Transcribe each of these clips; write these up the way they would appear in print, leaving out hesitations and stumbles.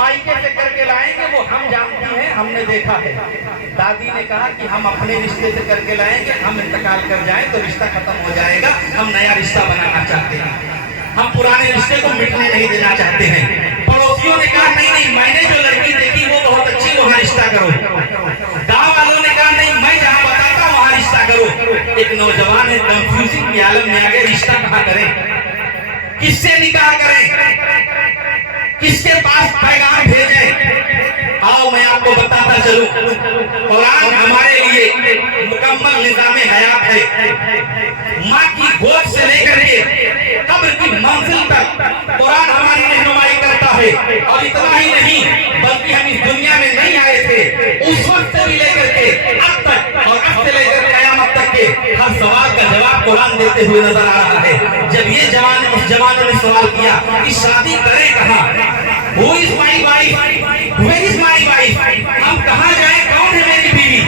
مائکے سے کر کے لائیں گے وہ ہم جانتی ہیں، ہم نے دیکھا ہے۔ دادی نے کہا کہ ہم اپنے رشتے سے کر کے لائیں گے، ہم انتقال کر جائیں تو رشتہ ختم ہو جائے گا، ہم نیا رشتہ بنانا چاہتے ہیں، ہم پرانے رشتے کو مٹنے نہیں دینا چاہتے ہیں۔ پڑوسیوں نے کہا نہیں میں نے جو لڑکی دیکھی وہ بہت اچھی، وہاں رشتہ کرو۔ گاؤں والوں نے کہا نہیں میں جہاں بتاتا ہوں وہاں رشتہ کرو۔ ایک نوجوان ہے کنفیوژن کے عالم میں آگے رشتہ کہاں کریں، کس سے نکاح کریں، کس کے پاس پیغام بھیجیں؟ آؤ میں آپ کو بتاتا چلوں، قرآن ہمارے لیے مکمل نظام حیات ہے۔ ماں کی گود سے لے کر کے قبر کی منزل تک قرآن ہماری رہنمائی کرتا ہے۔ اور اتنا ہی نہیں بلکہ ہم اس دنیا میں نہیں آئے تھے، اس وقت سے بھی لے کر کے اب تک اور اب سے لے کر قیامت تک کے ہر سوال کا جواب قرآن دیتے ہوئے نظر آ رہا ہے۔ جب یہ اس جوان نے سوال کیا کہ شادی کرے کہاں، Who is my wife? Where is my wife? ہم کہاں جائیں، کون ہے میری بیوی،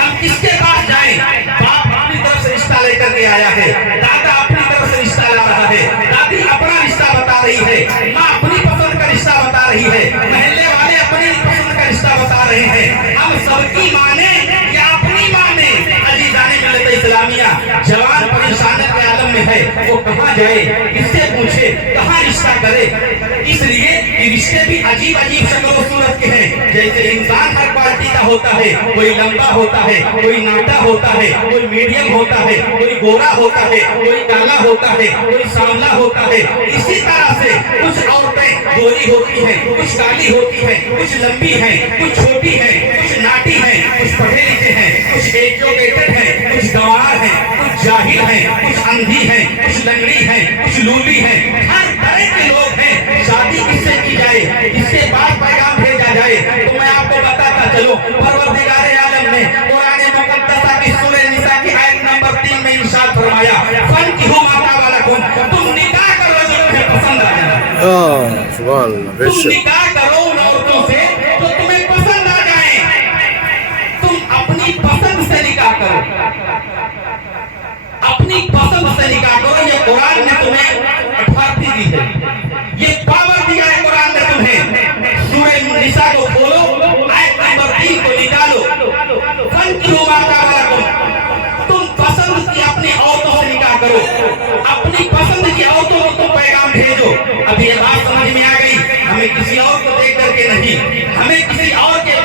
ہم کس کے پاس جائیں؟ باپ اپنی طرف سے رشتہ لے کر کے آیا ہے، دادا اپنی طرف سے رشتہ لا رہا ہے، دادی اپنا رشتہ بتا رہی ہے، ماں اپنی پسند کا رشتہ بتا رہی ہے، محلے والے اپنی پسند کا رشتہ بتا رہے ہیں۔ ہم سب کی مانیں یا اپنی مانیں؟ عزیزان ملت اسلامیہ، جوان پریشانیت کے عالم میں ہے، وہ کہاں جائے، کس سے پوچھے، کہاں رشتہ کرے؟ اس لیے کہ رشتے بھی عجیب عجیب شکل و صورت کے ہیں۔ جیسے انسان ہر کوالٹی کا ہوتا ہے، کوئی لمبا ہوتا ہے، کوئی ناٹا ہوتا ہے، کوئی میڈیم ہوتا ہے، کوئی گورا ہوتا ہے، کوئی کالا ہوتا ہے، کوئی سانولا ہوتا ہے۔ اسی طرح سے کچھ عورتیں گوری ہوتی ہیں، کچھ کالی ہوتی ہیں، کچھ لمبی ہیں، کچھ چھوٹی ہیں، کچھ ناٹی ہیں، کچھ پڑھے لکھے ہیں، کچھ ایجوکیٹڈ ہیں، کچھ گنوار ہیں، کچھ جاہل ہیں، کچھ اندھی ہیں، کچھ لنگڑی ہیں، کچھ لولی ہیں۔ ہر طرح کے لوگ ہیں۔ شادی کس سے کی جائے، کس کے پاس پیغام بھیجا جائے؟ تو میں آپ کو بتاتا چلوں، پروردگار عالم نے قرآن مقدسہ کی سورہ نساء کی آیت نمبر 3 میں ارشاد فرمایا فَانْكِحُوا مَا طَابَ لَكُمْ، تم نکاح کرو جو تمہیں پسند آ جائے۔ تم نکاح کرو ان عورتوں سے جو تمہیں پسند آ جائیں، تم اپنی پسند سے نکاح کرو، اپنی پسند سے نکاح کرو۔ یہ قرآن نے تمہیں اتھارٹی دی ہے، یہ پاور دیا ہے قرآن نے تمہیں۔ سورہ نساء کو کھولو، آیت نمبر 3 کو نکالو، فَانْكِحُوا مَا طَابَ لَكُمْ، تم پسند کی اپنی عورتوں سے نکاح کرو، اپنی پسند کی عورتوں کو تم پیغام بھیجو۔ اب یہ بات سمجھ میں آ گئی، ہمیں کسی اور کو دیکھ کر کے نہیں، ہمیں کسی اور کے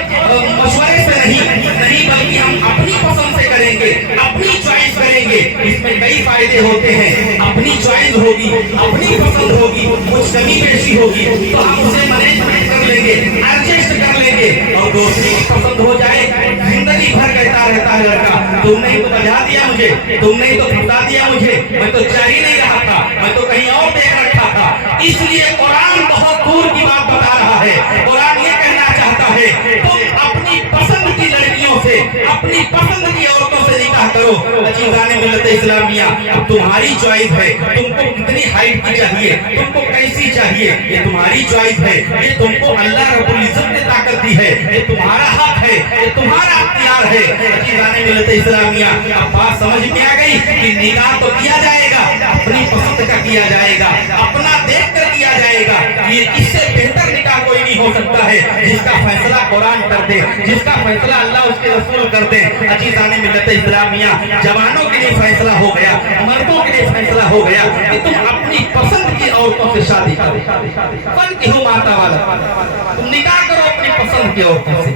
مشورے سے نہیں بلکہ ہم اپنی پسند سے کریں گے، اپنی چوائس کریں گے۔ اس میں کئی فائدے ہوتے ہیں، اپنی چوائس ہوگی، اپنی پسند ہوگی، کچھ کمی بیشی ہوگی تو ہم اسے مینجمنٹ کر لیں گے، ایڈجسٹ کر لیں گے، اور دوسری کی پسند ہو جائے زندگی بھر کہتا رہتا ہے لڑکا تم نے ہی تو بجا دیا مجھے، تم نے ہی تو پھنسا دیا مجھے، میں تو چاہ ہی نہیں رہا تھا، میں تو کہیں اور دیکھ رکھا تھا۔ اس لیے قرآن بہت دور کی بات بتا رہا ہے۔ قرآن یہ کہنا چاہتا ہے تم اپنی پسند کی لڑکیوں سے، اپنی پسند کی عورتوں سے نکاح کرو۔ عزیزان ملت اسلامیہ، اب تمہاری چوائس ہے، تم کو کتنی ہائٹ کی چاہیے، تم کو کیسی چاہیے، یہ تمہاری چوائس ہے، یہ تم کو اللہ رب العزت نے طاقت دی ہے، یہ تمہارا حق ہے، یہ تمہارا اختیار ہے۔ عزیزان ملت اسلامیہ، اب بات سمجھ میں آ گئی کہ نکاح تو کیا جائے گا، اپنی پسند کا کیا جائے گا، اپنا دیکھ کر کیا جائے گا۔ یہ اس سے بہتر نکاح کوئی نہیں ہو سکتا ہے جس کا فیصلہ قرآن کر دے، جس کا فیصلہ اللہ اس کے رسول کر دے۔ عزیزان ملت اسلامیہ، جوانوں کے لیے فیصلہ ہو گیا، مردوں کے لیے فیصلہ ہو گیا کہ تم اپنی پسند کی عورتوں سے شادی کرو۔ فَانْكِحُوا مَا طَابَ لَكُمْ، تم نکاح کرو اپنی پسند کی عورتوں سے،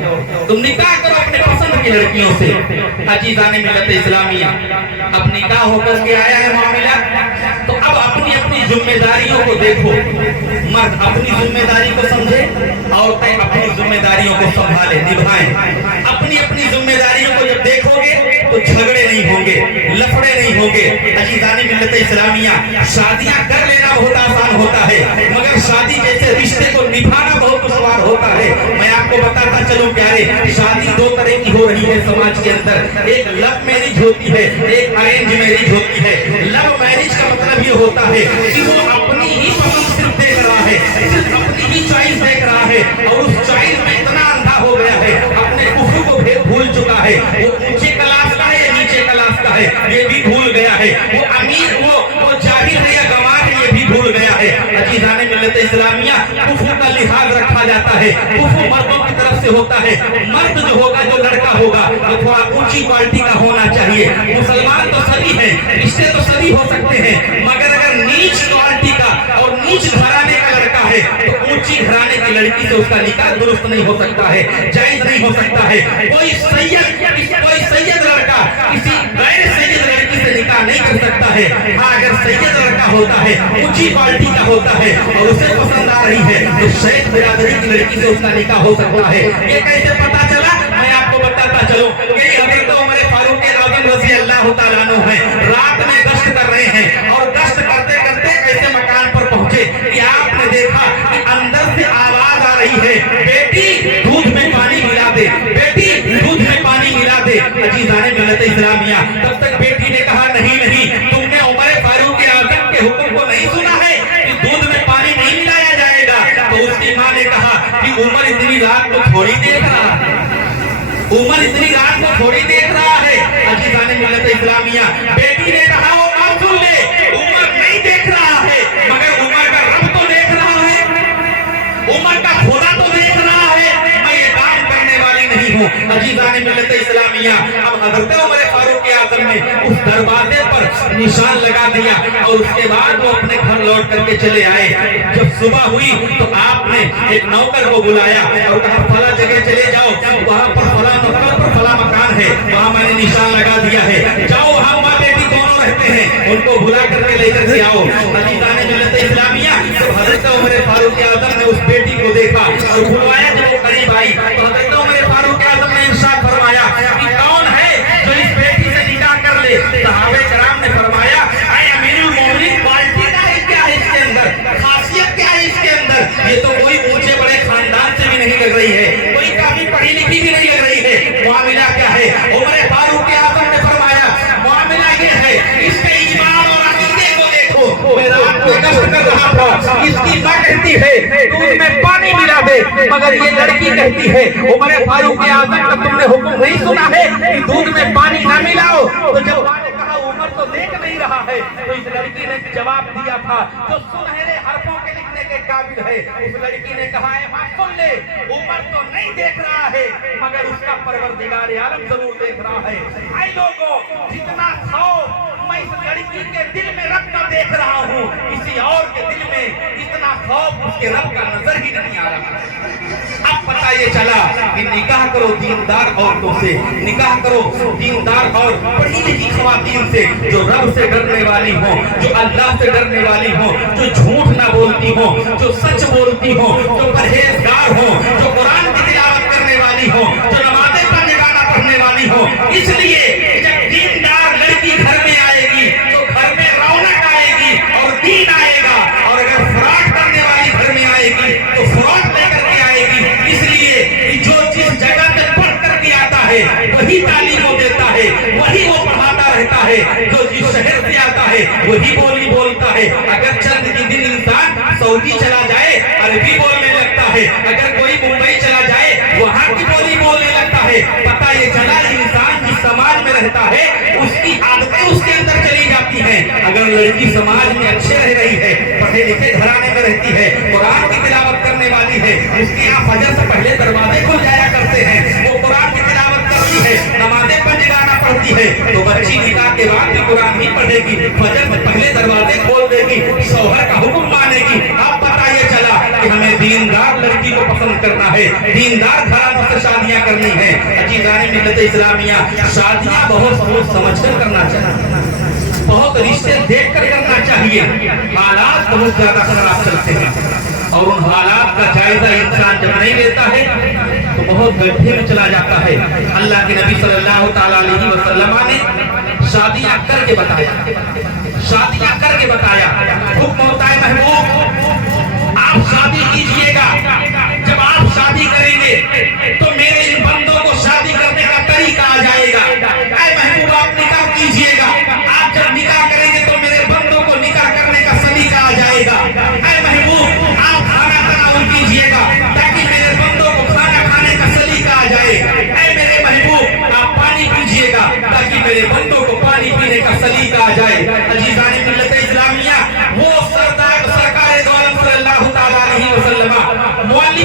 تم نکاح کرو اپنے پسند کی لڑکیوں سے۔ عزیزان ملت اسلامیہ، اب نکاح ہو کر کے آیا ہے معاملہ، تو اب اپنی اپنی ذمہ داریوں کو دیکھو۔ مرد اپنی ذمہ داری کو سمجھے، عورتیں اپنی ذمہ داریوں کو سنبھالیں، نبھائیں۔ اپنی اپنی ذمہ داریوں کو جب دیکھو گے تو جھگڑے نہیں ہوں گے، لفڑے نہیں ہوں گے۔ عزیزان ملت اسلامیہ، شادیاں کر لینا بہت آسان ہوتا ہے مگر شادی جیسے رشتے کو نبھانا بہت دشوار ہوتا ہے۔ میں آپ کو بتاتا چلوں پیارے، شادی دو طرح کی ہو رہی ہے سماج کے اندر، ایک لو میرج ہوتی ہے، ایک ارینج میرج ہوتی ہے۔ لو میرج کا مطلب یہ ہوتا ہے کہ وہ اپنی ہی پسند صرف دیکھ رہا ہے، صرف اپنی ہی چوائس دیکھ رہا ہے، اور اس چوائس میں اتنا اندھا ہو گیا ہے، اپنے کفر کو بھول چکا ہے۔ وہ اونچے کلاس کا ہے یا نیچے کلاس کا ہے یہ بھی بھول گیا ہے، وہ امیر وہ جاہل ہے یا گنوار ہے یہ بھی بھول گیا ہے۔ عزیزان ملت اسلامیہ، کفر کا لحاظ رکھا देखा जाता है वो मर्दों की तरफ से होता है। मर्द जो होगा, जो लड़का होगा, वो थोड़ा ऊंची क्वालिटी का होना चाहिए। मुसलमान तो सभी हैं, रिश्ते तो सभी हो सकते हैं, मगर अगर नीच क्वालिटी का और नीच घराने का लड़का है तो ऊंची घराने की लड़की से उसका निकाह दुरुस्त नहीं हो सकता है, जायज नहीं हो सकता है। कोई सैयद लड़का किसी गैर सैयद लड़की से निकाह नहीं कर सकता है। हाँ, अगर सैयद लड़का होता है, ऊंची क्वालिटी का होता है और उसे पसंद आ रही है तो शेख बिरादरी की लड़की से उसका निकाह हो सकता है। ये कैसे पता चला, मैं आपको बताता चलूं। यही हजरत उमर फारूक आज़म रज़ी अल्लाह तआला अन्हु हैं, रात में गश्त कर रहे हैं और गश्त करते करते ऐसे मकान पर पहुंचे कि आपने देखा कि अंदर से आवाज आ रही है, बेटी दूध में पानी मिला दे, बेटी दूध में पानी मिला दे। अजीज़ाने मिल्लत इस्लामिया, तब तक बेटी ने कहा नहीं नहीं, तुमने उमर फारूक आज़म के हुक्म को नहीं सुना है कि दूध में पानी नहीं मिलाया जाएगा। तो उसकी माँ ने कहा कि उमर इतनी रात को थोड़ी देख रहा है, उमर इतनी रात को थोड़ी देख रहा है। अजीज़ाने मिल्लत इस्लामिया, बेटी ने कहा वो आप सुन ले, उमर नहीं देख रहा है मगर उमर का रब तो देख रहा है, उमर का खुदा तो देख रहा है, मैं ये काम करने वाली नहीं हूँ। अजीज़ाने मिल्लत इस्लामिया, अब हज़रत उमर फारूक आज़म ने उस दरवाजे पर निशान लगा दिया और उसके बाद वो अपने घर लौट करके चले आए। जब सुबह हुई तो आपने एक नौकर को बुलाया और कहा फला जगह चले जाओ, वहाँ पर फला नुक्कड़ पर फला मकान है, वहाँ मैंने निशान लगा दिया है, जाओ वहाँ माँ बेटी दोनों रहते हैं, उनको बुला करके लेकर के आओ। अजीज़ाने मिल्लत इस्लामिया, तो हज़रत उमर फारूक आज़म ने उस बेटी को देखा और बुलवाया। जब वो करीब आई तो हज़रत उमर फारूक आज़म ने इरशाद फरमाया कि कौन है जो इस बेटी से निकाह कर ले। सहाबे कराम ने फरमाया, ऐ अमीरुल मोमिनीन, क्वालिटी का है क्या है इसके अंदर, खासियत क्या है इसके अंदर, ये तो कोई ऊंचे बड़े खानदान से भी नहीं लग रही है, कोई काफी पढ़ी लिखी भी नहीं लग रही है, मामला क्या है। उमर फारूक आज़म ने फरमाया मामला ये है, इसके ईमान और अकीदे को देखो। मैं रात को गश्त कर रहा था, इसकी मां कहती है दूध में पानी मिला दे, मगर ये लड़की कहती है उमर फारूक आज़म का तुमने हुक्म नहीं सुना है कि दूध में पानी ना मिलाओ। तो जब मां ने कहा उमर तो देख नहीं रहा है, तो इस लड़की ने जवाब दिया था जो सुनहरे हरफों के लिखने के काबिल है। उस लड़की ने कहा है मां सुन ले, उमर तो नहीं देख रहा है मगर उसका परवरदिगार आलम जरूर देख रहा है। आई लोगों, जितना खौफ मैं इस लड़की के दिल में रब का देख रहा हूँ, किसी और के दिल में इतना खौफ उसके रब का नजर ही नहीं आ रहा। अब पता ये चला कि निकाह करो दीनदार औरतों से, निकाह करो दीनदार और पढ़ी लिखी खवातीन से, जो रब से डरने वाली हो, जो अल्लाह से डरने वाली हो, जो झूठ ना बोलती हो, जो सच बोलती हो, जो परहेजगार हो, जो कुरान की तिलावत करने वाली हो, जो नमाज़ें पढ़ने गाना पढ़ने वाली हो। इसलिए जब दीनदार लड़की घर में आएगी तो घर में रौनक आएगी और दीन आएगा, और अगर फ्रॉड करने वाली घर में आएगी तो फ्रॉड लेकर के आएगी। इसलिए कि जो जिस जगह से पढ़ करके आता है वही तालीम वो देता है, वही वो पढ़ाता रहता है, जो जिस शहर से आता है वही बोली बोलता है। अगर चंद के दिन इंसान सऊदी चला जाए अरबी बोलने लगता है, अगर कोई मुंबई चला जाए वहाँ की बोली बोलने लगता है। पता ये चला इंसान जिस समाज में रहता है उसकी आदतें उसके अंदर चली जाती हैं। अगर लड़की समाज में अच्छे रह रही है, पढ़े लिखे घराने में रहती है, कुरान की तिलावत करने वाली है, उसके यहाँ फजर से पहले दरवाजे खुल जाया करते हैं, वो कुरान की तिलावत करती है, नमाज़ें पंजगाना पढ़ती है, तो बच्ची निकाह के बाद भी कुरान ही पढ़ेगी, फजर से पहले दरवाजे खोल देगी, शौहर का हुक्म मानेगी। अब पता ये चला कि हमें दीनदार लड़की को पसंद करना है, दीनदार घरानों से शादियां करनी है। अजीज़ाने मिल्लत इस्लामिया, शादियां बहुत सोच समझ कर करना चाहिए, बहुत रिश्ते देख कर करना चाहिए। हालात बहुत ज्यादा खराब चलते हैं और उन हालात का जायजा इंसान जब नहीं लेता है तो बहुत गड्ढे में चला जाता है। अल्लाह के नबी सल्लल्लाहु तआला अलैहि वसल्लम ने शादियां करके बताया, शादियां करके बताया। हुक्म होता है महबूब आप शादी कीजिएगा, जब आप शादी करेंगे तो मेरे इन बंदों को शादी करने का तरीका आ जाएगा। ऐ महबूब आप निकाह कीजिएगा, आप जब निकाह करेंगे तो मेरे बंदों को निकाह करने का सलीका आ जाएगा। ऐ महबूब आप खाना तनावुल कीजिएगा ताकि मेरे बंदों को खाना खाने का सलीका आ जाए। ऐ मेरे महबूब आप पानी पीजिएगा ताकि मेरे बंदों को पानी पीने का सलीका आ जाए। अजीज़ाने मिल्लत इस्लामिया, वो सरकार दो आलम सल्लल्लाहु तआला अलैहि वसल्लम मौलवी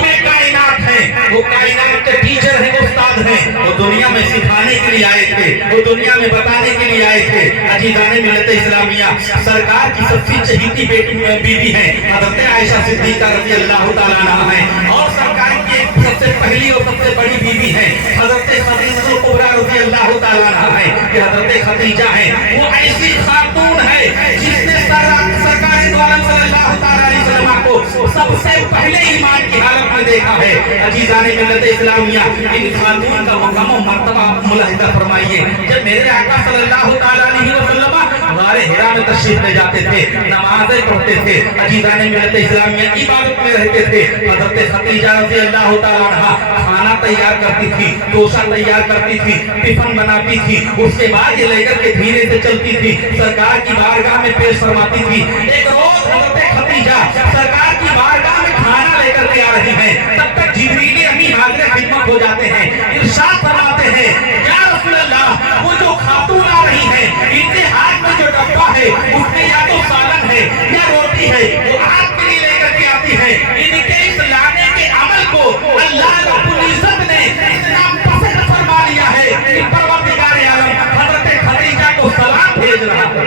वो दुनिया में बताने के लिए आए थे। अजीज़ाने मिल्लत इस्लामिया, सरकार की सबसे चहीती बीवी है हज़रत आयशा सिद्दीक़ा रज़ी अल्लाह ताला अन्हा है, और सरकार की एक सबसे पहली और सबसे बड़ी बीवी है हज़रत खदीजा कुबरा रज़ी अल्लाह ताला अन्हा है, कि हज़रत खदीजा है वो ऐसी खातून है जिसने सरकार दो आलम सल्लल्लाहु ताला अलैहि वसल्लम को सबसे पहले ईमान की हालत में देखा है। अजीज़ाने मिल्लत इस्लामिया, इन खातून का मकाम और मर्तबा मुलाहिदा फरमाइए। जब मेरे आका सल्लल्लाहु ताला अलैहि वसल्लम गारे हिरा में तशरीफ ले जाते थे, नमाज़ें पढ़ते थे, अजीज़ाने मिल्लत इस्लामिया इबादत में रहते थे, हज़रत खदीजा रज़ी अल्लाह ताला अन्हा खाना तैयार करती थी, डोसा तैयार करती थी, टिफिन बनाती थी, उसके बाद ये लेकर के धीरे से चलती थी, सरकार की बारगाह में पेश फरमाती थी। एक रोज हज़रत खदीजा सरकार की बारगाह में खाना लेकर के आ रही हैं, तब तक जिब्रील अमीन हाज़िर खिदमत हो जाते हैं, इरशाद फरमाते हैं, या रसूल अल्लाह, वो जो खातून आ रही हैं, इनके हाथ में जो डब्बा है उसमें या तो सालन है या रोटी है, वो आपके लिए लेकर के आती है। इनके इस लाने के अमल को अल्लाह रब्बुल इज्जत ने इतना पसंद फरमा लिया है कि परवरदिगार आलम हज़रत खदीजा को सलाम भेज रहा है।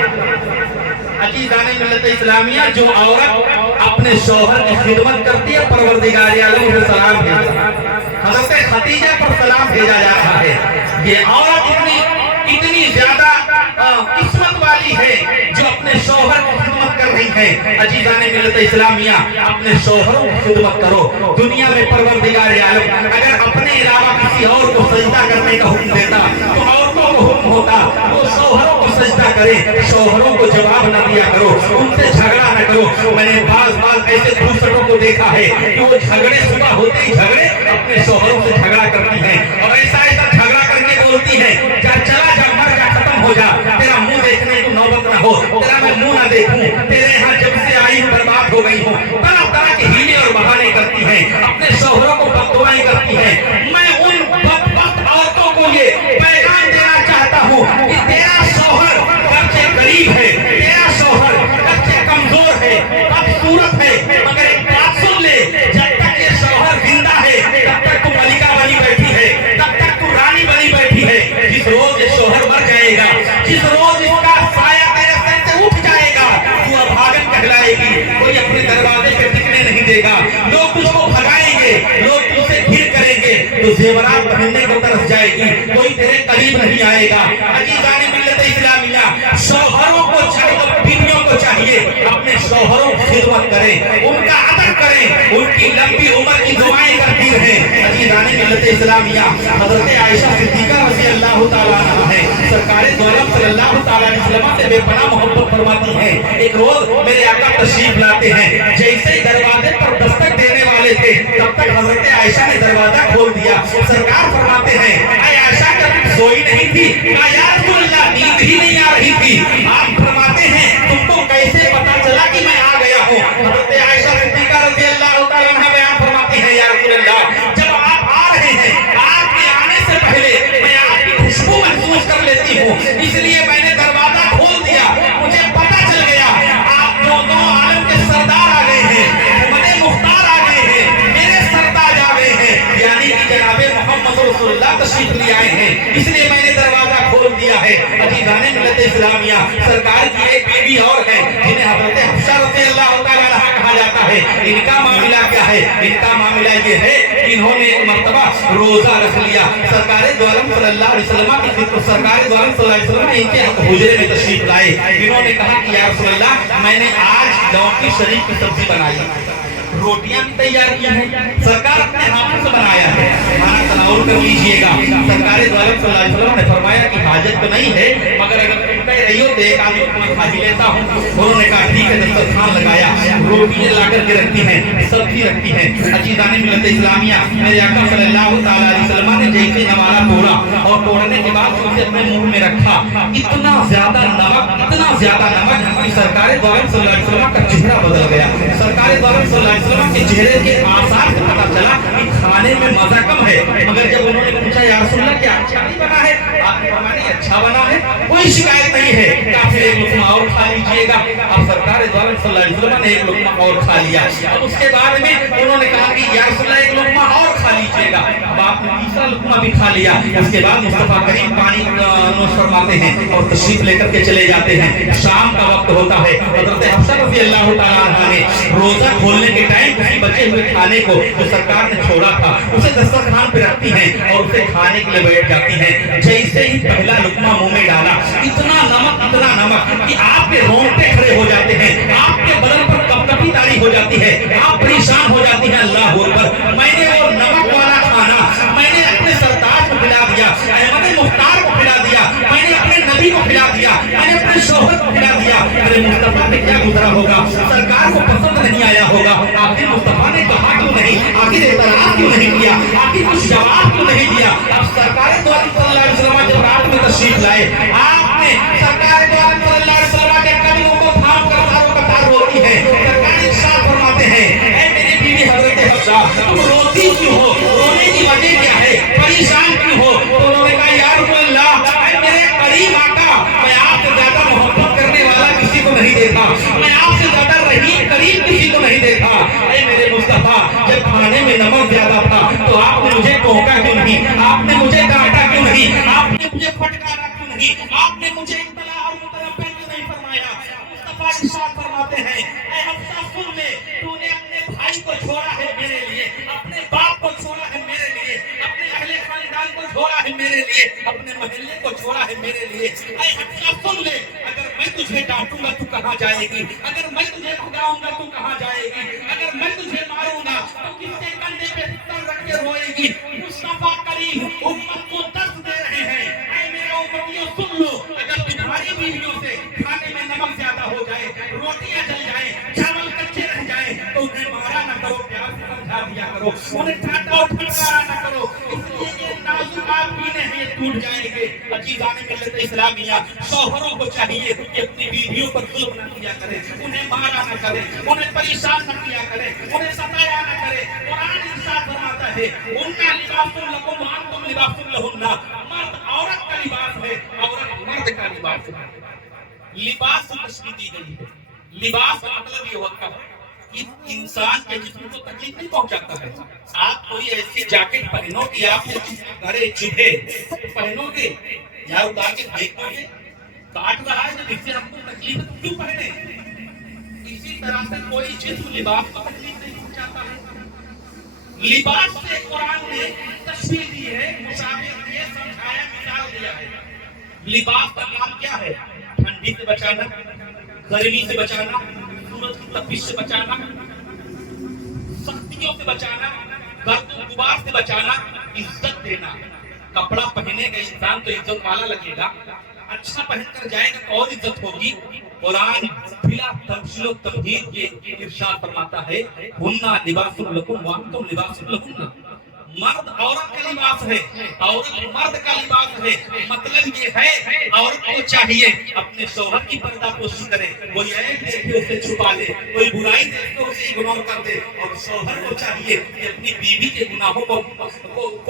अजीज़ाने मिल्लत इस्लामिया, जो औरत अपने शौहर की खिदमत करती है, परवरदिगार आलम उसे सलाम भेज रहा है। हज़रत खदीजा पर सलाम भेजा जा रहा है। ये औरत इतनी ज्यादा किस्मत वाली है जो अपने शौहर की खिदमत कर रही है। अजीज़ाने मिल्लत इस्लामिया, अपने शौहरों की खिदमत करो। दुनिया में परवरदिगार आलम अगर अपने अलावा किसी और को सजदा करने का हुक्म देता तो औरतों को हुक्म होता वो शौहरों को सजदा करे, शौहरों को जवाब न दिया करो, उनसे झगड़ा न करो। मैंने बाज ऐसे दूसरों को देखा है कि वो झगड़े सुबह होते ही झगड़े अपने शौहरों से झगड़ा करती हैं, और ऐसा झगड़ा करके बोलती है, चला जा, मर जा, खत्म हो जा, तेरा मुंह देखने को नौबत ना हो, तेरा मैं मुंह ना देखूं, तेरे यहाँ जब से आई हूँ बर्बाद हो गई हूँ। तरह तरह के हीले और बहाने करती हैं, अपने शौहरों को बददुआएं करती हैं। मैं उन बदबख्त औरतों को ये पैगाम देना चाहता हूँ कि तेरा शौहर कच्चे गरीब है, तेरा शौहर कच्चे कमजोर है, बदसूरत है, मगर एक बात सुन ले, जब तक ये शौहर जिंदा है तब तक तू मलिका बनी बैठी है, तब तक तू रानी बनी बैठी है। जिस रोज ये शौहर मर जाएगा, जिस रोज इसका साया तेरे सर से उठ जाएगा, तू अभागन कहलाएगी, कोई अपने दरवाजे पे टिकने नहीं देगा, लोग तुझको भगाएंगे, लोग तुझसे घिर करेंगे, तो जेवरात पहनने को तरस जाएगी, कोई तेरे करीब नहीं आएगा। अजीज़ाने मिल्लत इस्लामिया, शौहरों को बीवियों को चाहिए अपने शौहरों की खिदमत करें, उनका अदब करें, उनकी लंबी उम्र की दुआएं करती रहें। अजीज़ाने मिल्लत इस्लामिया, हज़रत आयशा सिद्दीक़ा रज़ी अल्लाह ताला अन्हा है, सरकार दो आलम सल्लल्लाहु ताला अलैहि वसल्लम से बेपनाह मोहब्बत फरमाती हैं। एक रोज मेरे आका तशरीफ लाते हैं, जैसे ही दरवाजे पर दस्तक देने वाले थे तब तक हज़रत आयशा ने दरवाजा खोल दिया। सरकार फरमाते हैं, आयशा क्या सोई नहीं थी? या रसूल अल्लाह, नींद ही नहीं आ रही थी। आप फरमाते हैं, तुमको कैसे पता चला कि मैं आ गया हूँ? हज़रत आयशा सिद्दीक़ा रज़ी अल्लाह ताला अन्हा बयान फरमाती हैं, या रसूल अल्लाह, जब आप आ रहे हैं, आपके आने से पहले मैं आपकी खुशबू महसूस कर लेती हूँ, इसलिए मैंने दरवाजा खोल दिया। मुझे पता चल गया आप दोनों आलम के सरदार आ गए हैं, मने मुख्तार आ गए हैं, मेरे सरताज आ गए हैं, यानी कि जनाबे मोहम्मद रसूलुल्लाह तशरीफ ले आए हैं, इसलिए मैंने दरवाजा खोल दिया है। अजीज़ाने मिल्लत इस्लामिया, सरकार की एक बीवी और है जिन्हें हज़रत हफ्सा रज़ी अल्लाह ताला अन्हा कहा जाता है। इनका मामला क्या है? इनका मामला ये है कि इन्होंने एक मर्तबा रोजा रख लिया। सरकार दो आलम सल्लल्लाहु अलैहि वसल्लम की खिदमत, सरकार दो आलम सल्लल्लाहु अलैहि वसल्लम इनके हुजरे में तशरीफ लाए। इन्होंने कहा कि या रसूल अल्लाह, मैंने आज लौकी शरीफ की सब्जी बनाई, रोटियां भी तैयार की हैं, सरकार अपने हाथों से बनाया है, खाना तनाउल कर लीजिएगा। सरकार दो आलम सल्लल्लाहु अलैहि वसल्लम ने फरमाया कि हाजत तो नहीं है, मगर अगर तुम कह रही हो तो एक आदमी मैं खा ही लेता हूँ। उन्होंने कहा ठीक है, दस्तरखान लगाया, रोटियां ला करके रखती हैं, सब्जी रखती हैं। अजीज़ाने मिल्लत इस्लामिया, मेरे आका सल्लल्लाहु ताला अलैहि वसल्लम ने जैसे नवाला तोड़ा और तोड़ने के बाद उसे अपने मुंह में रखा, इतना ज्यादा नमक कि सरकार दो आलम सल्लल्लाहु अलैहि वसल्लम का चेहरा बदल गया। सरकार दो आलम सल्लल्लाहु अलैहि वसल्लम के चेहरे के आसार से पता चला कि खाने में मजा कम है। मगर जब उन्होंने पूछा या रसूल अल्लाह, क्या अच्छा नहीं बना है? आपने फरमाया अच्छा बना है, कोई शिकायत नहीं है, या फिर एक लुकमा और खा लीजिएगा। अब सरकार दो आलम सल्लल्लाहु अलैहि वसल्लम ने एक लुकमा और खा लिया। अब उसके बाद में उन्होंने कहा कि या रसूल अल्लाह, एक लुकमा और खा लीजिएगा। आपने तीसरा लुकमा भी खा लिया। इसके बाद मुस्तफा करीम पानी नोश फरमाते हैं और तशरीफ लेकर के चले जाते हैं। शाम का वक्त होता है, हज़रत हफ्सा रज़ी अल्लाह तआला अन्हा ने रोजा खोलने के टाइम किसी बचे हुए खाने को जो सरकार ने छोड़ा था उसे दस्तरखान पे रखती हैं और उसे खाने के लिए बैठ जाती हैं। जैसे ही पहला लुकमा मुंह में डाला, इतना नमक कि आपके रोंगटे खड़े हो जाते हैं, आपके बदन पर कपकपी तारी हो जाती है, आप परेशान हो जाती हैं। अल्लाह अकबर, मैंने वो नमक वाला खाना मैंने अपने सरताज को खिला दिया, अहमद मुख्तार को खिला दिया, मैंने अपने नबी को खिला दिया, मैंने अपने शोहर को खिला दिया। अरे मुस्तफा पे क्या गुजरा होगा, सरकार को पसंद नहीं आया होगा। आखिर मुस्तफा ने कहा क्यों नहीं, आखिर एतराज क्यों नहीं किया, आखिर कुछ जवाब क्यों नहीं दिया। अब सरकार दो सल्लल्लाहु अलैहि वसल्लम जब रात में तशरीफ लाए, आपने सरकार दो सल्लल्लाहु अलैहि वसल्लम के कदमों को थाम कर तारों कतार रोकी है। सरकार इरशाद फरमाते हैं, ऐ मेरी बीवी हज़रत हफ्सा, तुम रोती क्यों हो, रोने की वजह क्या है, परेशान क्यों हो। तो उन्होंने कहा, या रसूल अल्लाह, ऐ मेरे करीम आका, मैं आपसे ज्यादा मोहब्बत करने वाला किसी को नहीं देखा, मैं आपसे ज्यादा रहीम करीम किसी को नहीं देखा। ऐ मेरे मुस्तफा, जब खाने में नमक ज्यादा था तो आपने मुझे टोका क्यों नहीं, आपने मुझे डांटा क्यों नहीं, आपने मुझे फटकारा क्यों नहीं, आपने मुझे इत्तला और मुतनब्बह क्यों नहीं फरमाया। मुस्तफा इरशाद फरमाते हैं, ऐ हफ्सा सुन ले, तूने अपने भाई को छोड़ा है मेरे लिए, अपने बाप को छोड़ा है मेरे लिए, अपने अहले खानदान को छोड़ा है मेरे लिए, अपने महल्ले को छोड़ा है मेरे लिए। ऐ हफ्सा सुन ले, अगर मैं तुझे डांटूंगा तू कहाँ जाएगी, अगर मैं तुझे भगाऊंगा तू कहाँ जाएगी, अगर मैं तुझे मारूंगा तो किसके कंधे पे सर रख के रोएगी। मुस्तफा करीम उम्मत को दर्द दे रहे हैं, ऐ मेरे उम्मतियों सुन लो, अगर तुम्हारी बीवियों से खाने में नमक ज्यादा हो जाए, रोटियां जल जाए, चावल कच्चे रह जाए तो उन्हें मारा न करो, प्यार से समझा दिया करो, उन्हें डांटा और फटकारा न करो, इसलिए ये नाजुक आप पीने हैं, ये टूट जाएंगे। अजीज़ाने मिल्लत इस्लामिया, शौहरों को चाहिए कि अपनी बीवियों पर जुल्म न किया करे, उन्हें मारा न करे, उन्हें परेशान न किया करे, उन्हें सताया न करे। कुरान इरशाद फरमाता है, उन्ना लिबासुल लकुम व अंतुम लिबासुल लहुन्ना, मर्द औरत का लिबास है, औरत मर्द का लिबास है। लिबास की तशरीह दी गई है। लिबास का मतलब ये होता है कि इंसान के जिस्म को तकलीफ नहीं पहुंचाता है। आप कोई ऐसी जैकेट पहनो कि आपके गले चुभे, पहनोगे या उतार के फेंकोगे, काट रहा है जब इससे हमको तकलीफ तो क्यों पहने। इसी तरह से कोई जिस्म लिबास को तकलीफ नहीं पहुंचाता है। लिबास से कुरान ने तशरीह दी है, मुशाबिह दिए, समझाया, मिसाल दिया है। लिबास का काम क्या है, ठंडी से बचाना, गर्मी से बचाना, सूरज की तपिश से बचाना, सख्तियों से बचाना, गर्द गुबार से बचाना, इज्जत देना। कपड़ा पहनेगा इंसान तो इज्जत वाला लगेगा, अच्छा पहनकर जाएगा तो और इज्जत होगी। कुरान बिला तफसील तमहीद ये इरशाद फरमाता है, हुन्ना लिबासुल लकुम व अंतुम लिबासुल लहुन्ना। मर्द औरत का लिबास है, औरत मर्द का लिबास है। मतलब ये है, औरत को चाहिए अपने शौहर की पर्दापोशी करे, कोई ऐब देखे उसे छुपा ले, कोई बुराई देखे उसे इग्नोर कर दे, और शौहर को चाहिए कि अपनी बीवी के गुनाहों को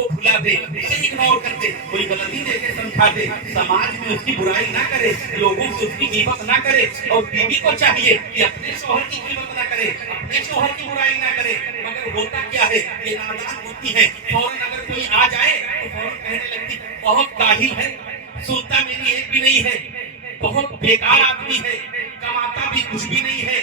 भुला दे, उसे इग्नोर कर दे, कोई गलती देखे समझा दे, समाज में उसकी बुराई ना करे, लोगों से उसकी गिबत ना करे। और बीवी को चाहिए कि अपने शौहर की गिबत ना करे, अपने शौहर की बुराई ना करे। मगर होता क्या है, ये नादान होती है, फौरन अगर कोई आ जाए तो फौरन कहने लगती बहुत काहिल है, सुनता मेरी एक भी नहीं है, बहुत बेकार आदमी है, कमाता भी कुछ भी नहीं है,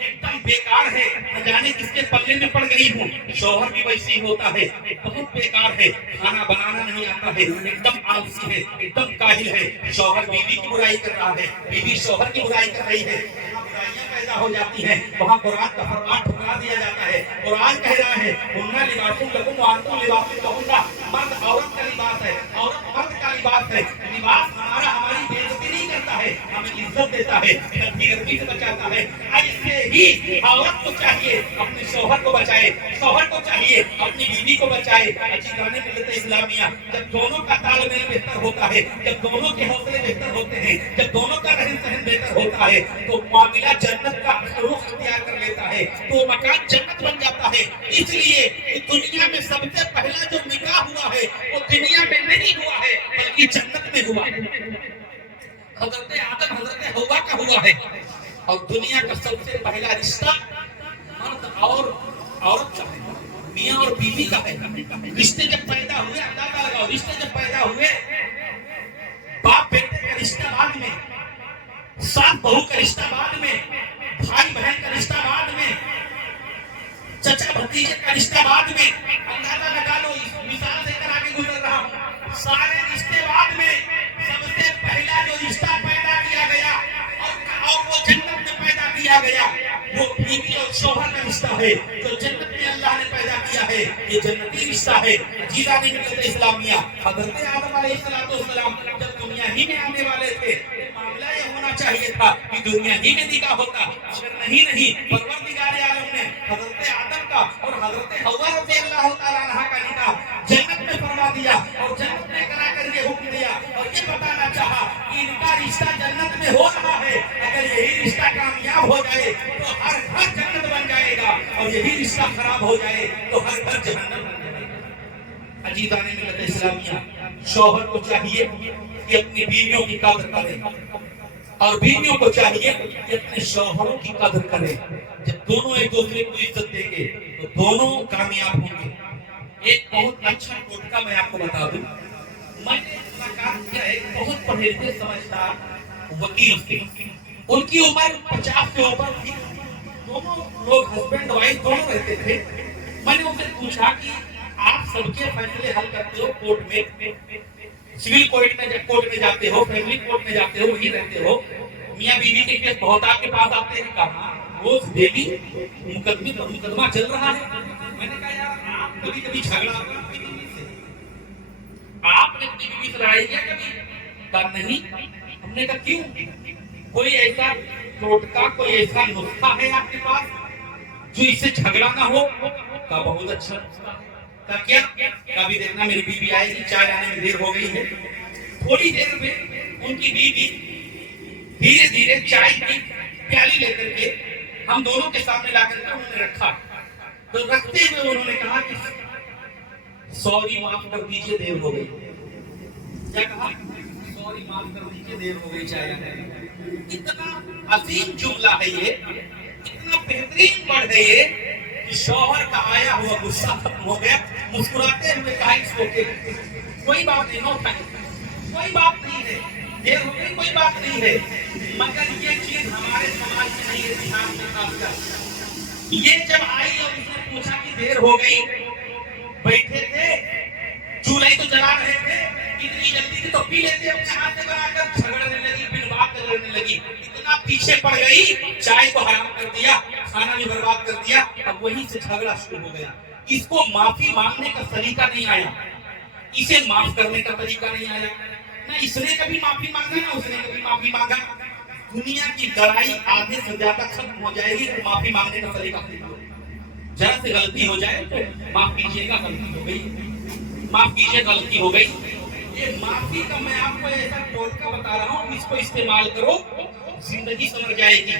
एकदम बेकार है, न जाने किसके पल्ले में पड़ गई हूँ। शौहर भी वैसे ही होता है, बहुत बेकार है, खाना बनाना नहीं आता है, एकदम आलसी है, एकदम काहिल है। शौहर बीवी की बुराई कर रहा है, बीवी शौहर की बुराई कर रही है, पैदा हो जाती है, वहाँ कुरान का फरमान ठुकरा दिया जाता है। कुरान कह रहा है, हुन्ना लिबासुल लकुम व अंतुम लिबासुल लहुन्ना। मर्द औरत का लिबास है, औरत मर्द का लिबास है। लिबास हमारा हमारी बेइज्जती नहीं करता है, हमें इज्जत देता है, गर्मी से बचाता है। ऐसे ही औरत को चाहिए अपने शौहर को बचाए, शौहर को चाहिए अपनी बीवी को बचाए। अजीज़ाने मिल्लत इस्लामिया, जब दोनों का तालमेल बेहतर होता है, जब दोनों के हौसले बेहतर होते हैं, जब दोनों का रहन सहन बेहतर होता है, तो मामला जन्नत का रुख इख्तियार कर लेता है, तो मकान जन्नत बन जाता है। इसलिए दुनिया में सबसे पहला जो निकाह हुआ है वो दुनिया में नहीं हुआ है बल्कि जन्नत में हुआ है। हजरत आदम हजरत हव्वा का हुआ है, और दुनिया का सबसे पहला रिश्ता मर्द और औरत का है। मियाँ और बीवी का है। रिश्ते जब पैदा हुए, अंदाजा लगाओ, रिश्ते जब पैदा हुए, बाप बेटे का रिश्ता बाद में, सास बहू का रिश्ता बाद में, भाई बहन का रिश्ता बाद में, चचा भतीजे का रिश्ता बाद में। अंदाजा लगा लो, मिसाल देकर आगे गुजर रहा हूं। सारे रिश्ते बाद में, सबसे पहला जो रिश्ता पैदा किया गया और वो जन्नत में पैदा किया गया, वो बीवी और शौहर का रिश्ता है, जो जन्नत में अल्लाह ने पैदा किया है। ये जन्नती रिश्ता है। अजीज़ान मिल्लत इस्लामिया, हज़रत आदम अलैहिस्सलाम जब दुनिया ही में आने वाले थे, मामला ये होना चाहिए था कि दुनिया ही में निकाह होता, मगर नहीं, परवरदिगार आलम ने हज़रत आदम का और हज़रत हव्वा रज़ियल्लाहु तआला अन्हा का निकाह जन्नत में फरमा दिया और जन्नत में करा कर ये हुक्म दिया और ये बताना चाहा कि इनका रिश्ता जन्नत में हो रहा है। अगर यही रिश्ता कामयाब हो जाए तो हर घर जन्नत बन जाएगा, और यही रिश्ता खराब हो जाए तो हर घर जहन्नम बन जाएगा। अजीज़ान मिल्लत इस्लामिया, शौहर को चाहिए कि अपनी बीवियों की कदर करें और बीवियों को चाहिए कि अपने शौहरों की कदर करें। जब दोनों एक दूसरे को इज्जत देंगे तो दोनों कामयाब होंगे। एक बहुत अच्छा टोटका मैं आपको बता दूं। मैंने मुलाकात किया एक बहुत पढ़े लिखे समझदार वकील से, उनकी उम्र 50 से ऊपर थी। दोनों लोग हस्बैंड वाइफ दोनों रहते थे। मैंने उनसे पूछा कि आप सबके फैसले हल करते हो कोर्ट में, सिविल कोर्ट में जाते हो, फैमिली कोर्ट में जाते हो, वही रहते हो, मियाँ बीवी के केस बहुत आपके पास आते हैं, कहा रोज डेली मुकदमा चल रहा है। मैंने कहा यार आप कभी कभी झगड़ा आपने अपनी बीवी से लड़ाई किया कभी? कहा नहीं। हमने कहा क्यों? कोई ऐसा टोटका, कोई ऐसा नुस्खा है आपके पास जो इससे झगड़ा ना हो? कहा बहुत अच्छा नुस्खा। कहा क्या? कभी देखना मेरी बीवी आएगी, चाय आने में देर हो गई है। थोड़ी देर में उनकी बीवी धीरे धीरे चाय की प्याली लेकर के हम दोनों के सामने ला करके उन्होंने रखा। तो रखते हुए उन्होंने कहा कि सॉरी माफ कर दीजिए, देर हो गई। क्या कहा? सॉरी माफ कर दीजिए, देर हो गई चाय आने में। इतना अजीम जुमला है ये, इतना बेहतरीन वर्ड है ये कि शौहर का आया हुआ गुस्सा खत्म हो गया। मुस्कुराते हुए कहा इसको के कोई बात नहीं, नो थैंक, कोई बात नहीं है, देर हो गई कोई बात नहीं है। मगर ये चीज हमारे समाज में नहीं है, बिहार में खासकर। ये जब आई और उसने पूछा कि देर हो गई, बैठे थे, चूल्हे तो जला रहे थे, इतनी जल्दी थी तो पी लेते, अपने हाथ से बनाकर झगड़ने लगी, बिन बात करने लगी। इतना पीछे पड़ गई, चाय को हराम कर दिया, खाना भी बर्बाद कर दिया। अब वहीं से झगड़ा शुरू हो गया। इसको माफी मांगने का तरीका नहीं आया, इसे माफ करने का तरीका नहीं आया। ना इसने कभी माफी मांगा, ना उसने कभी माफी मांगा। दुनिया की लड़ाई आधे से ज्यादा खत्म हो जाएगी तो माफी मांगने का तरीका सीखो। जरा से गलती हो जाए तो माफ कीजिएगा, गलती हो गई, माफ कीजिए, गलती हो गई। ये माफी का मैं आपको ऐसा टोटका बता रहा हूँ, इसको इस्तेमाल करो, जिंदगी समझ जाएगी।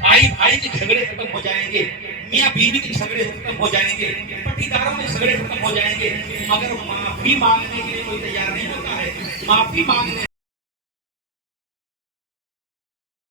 भाई भाई के झगड़े खत्म हो जाएंगे, मियाँ बीवी के झगड़े खत्म हो जाएंगे, पटीदारों के झगड़े खत्म हो जाएंगे। मगर माफी मांगने के लिए कोई तैयार नहीं होता है। माफी मांगने